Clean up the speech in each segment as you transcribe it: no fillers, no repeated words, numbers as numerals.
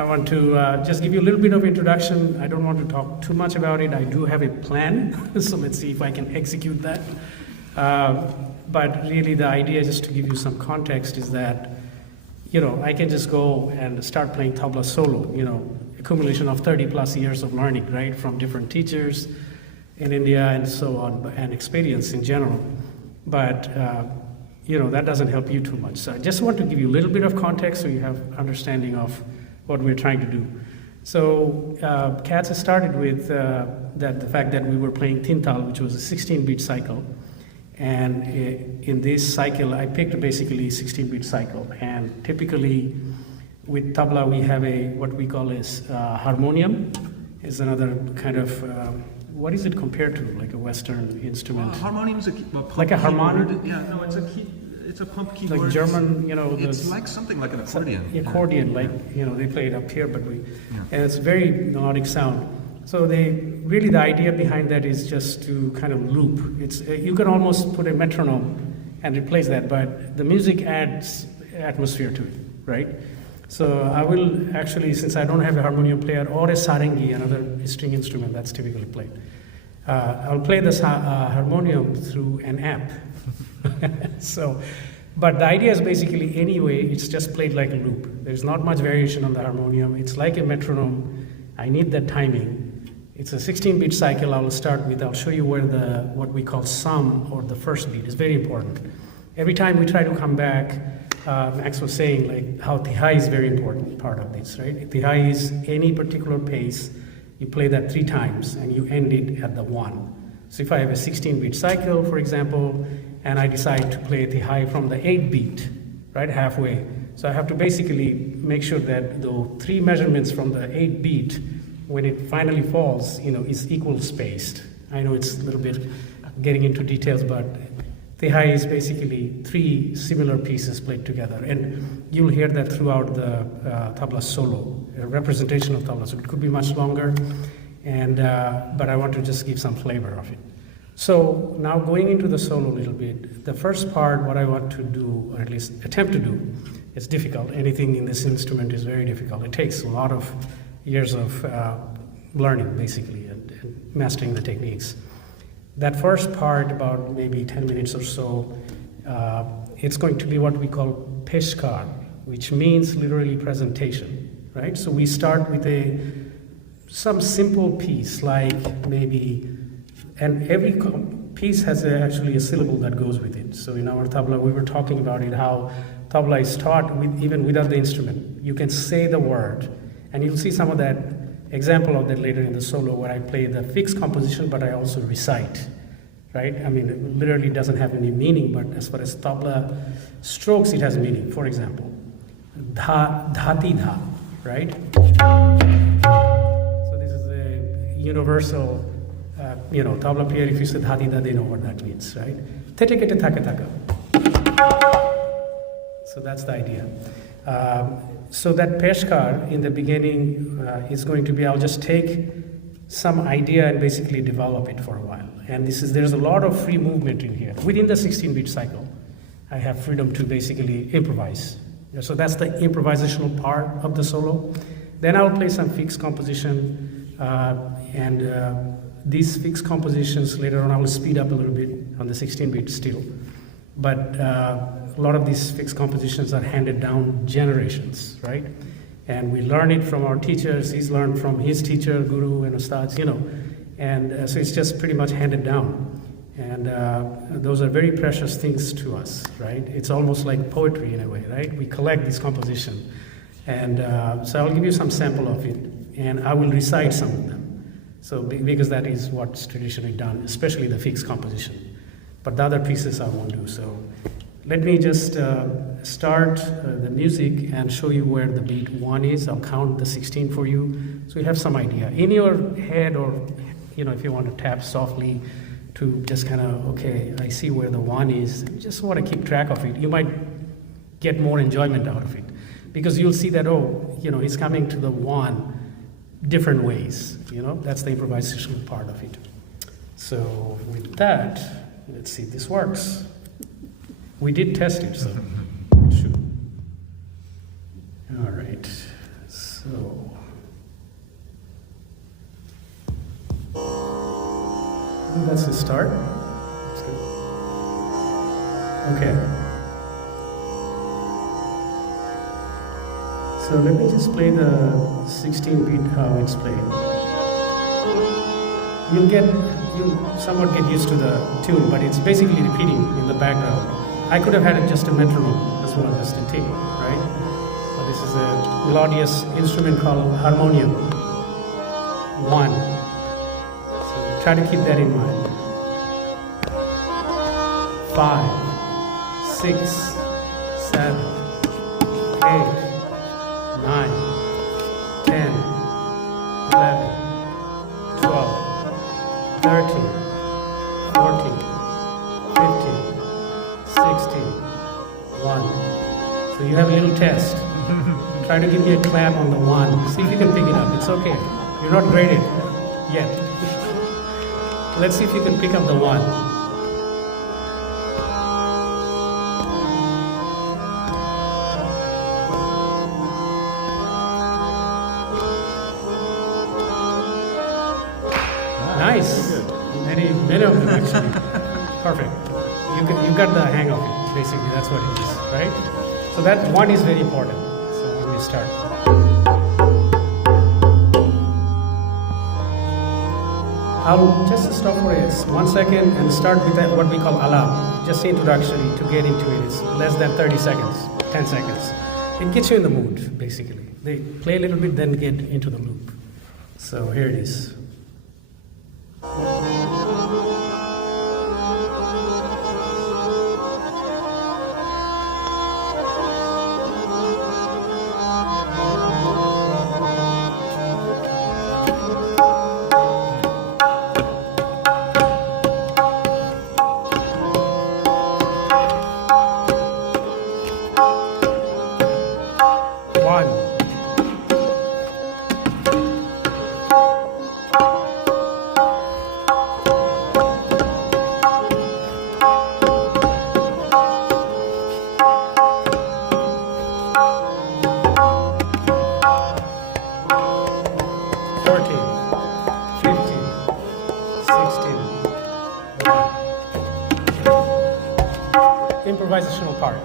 I want to just give you a little bit of introduction. I don't want to talk too much about it. I do have a plan, so let's see if I can execute that. But really the idea, just to give you some context, is that, I can just go and start playing tabla solo, accumulation of 30 plus years of learning, right, from different teachers in India and so on, and experience in general. But, that doesn't help you too much. So I just want to give you a little bit of context so you have understanding of what we're trying to do. So Cats started with the fact that we were playing Tintaal, which was a 16-beat cycle. And in this cycle, I picked basically 16-beat cycle. And typically with tabla, we have what we call is harmonium. Is another kind of, what is it compared to, like a Western instrument? Harmonium is a pump like a harmonic? Keyboard. Yeah, no, it's a pump keyboard. Like German, It's like something like an accordion. Accordion, they play it up here, but and it's very melodic sound. So really the idea behind that is just to kind of loop. You can almost put a metronome and replace that, but the music adds atmosphere to it, right? So I will actually, since I don't have a harmonium player or a sarangi, another string instrument that's typically played, I'll play this harmonium through an app. But the idea is basically anyway, it's just played like a loop. There's not much variation on the harmonium. It's like a metronome. I need that timing. It's a 16-beat cycle. I'll show you where what we call sum, or the first beat, is very important. Every time we try to come back, Max was saying like how tihai is very important part of this, right? Tihai is any particular pace. You play that 3 times and you end it at the 1. So if I have a 16-beat cycle, for example, and I decide to play tihai from the 8-beat, right, halfway. So I have to basically make sure that the 3 measurements from the 8-beat, when it finally falls, is equal spaced. I know it's a little bit getting into details, but tihai is basically 3 similar pieces played together. And you'll hear that throughout the tabla solo, a representation of tabla. So it could be much longer, but I want to just give some flavor of it. So now going into the solo a little bit, the first part, what I want to do, or at least attempt to do, is difficult. Anything in this instrument is very difficult. It takes a lot of years of learning, basically, and mastering the techniques. That first part, about maybe 10 minutes or so, it's going to be what we call Peshkar, which means literally presentation, right? So we start with some simple piece, like maybe, and every piece has actually a syllable that goes with it. So in our tabla, we were talking about it, how tabla is taught even without the instrument. You can say the word, and you'll see some of that example of that later in the solo, where I play the fixed composition, but I also recite, right? I mean, it literally doesn't have any meaning, but as far as tabla strokes, it has meaning. For example, dha, dhati dha, right? So this is a universal, tabla player, if you say dhati dha, they know what that means, right? Tete kete taka taka. So that's the idea. So that Peshkar in the beginning is going to be, I'll just take some idea and basically develop it for a while. And there's a lot of free movement in here. Within the 16-beat cycle, I have freedom to basically improvise. So that's the improvisational part of the solo. Then I'll play some fixed composition, and these fixed compositions later on I will speed up a little bit on the 16-beat still. But a lot of these fixed compositions are handed down generations, right? And we learn it from our teachers. He's learned from his teacher, guru, and ustads, And so it's just pretty much handed down. And those are very precious things to us, right? It's almost like poetry in a way, right? We collect this composition. And so I'll give you some sample of it, and I will recite some of them. So because that is what's traditionally done, especially the fixed composition. But the other pieces I won't do. So let me just start the music and show you where the beat 1 is. I'll count the 16 for you, so you have some idea. In your head, or if you want to tap softly to just kind of, okay, I see where the 1 is. You just want to keep track of it. You might get more enjoyment out of it, because you'll see that, it's coming to the 1 different ways. That's the improvisational part of it. So with that, let's see if this works. We did test it, so it should. All right. So So, that's the start. That's good. Okay. So let me just play the 16 beat how it's played. You'll somewhat get used to the tune, but it's basically repeating in the background. I could have had it just a metronome as well, just a tick, right? But this is a melodious instrument called harmonium. 1. So try to keep that in mind. 5, 6, 7, 8, 9, 10, 11, 12, 13, 14, 15, 16, 1. So you have a little test. Try to give me a clap on the 1. See if you can pick it up. It's okay. You're not graded yet. Let's see if you can pick up the 1. Nice. Many of them actually. Perfect. You got the hang of it, basically. That's what it is, right? So that 1 is very important. So when we start. I'll just stop for 1 second and start with what we call alarm. Just introductory to get into it. It's less than 30 seconds, 10 seconds. It gets you in the mood, basically. They play a little bit, then get into the loop. So here it is. Improvisational part.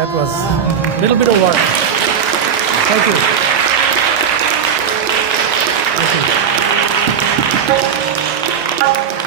That was a little bit of work. Thank you.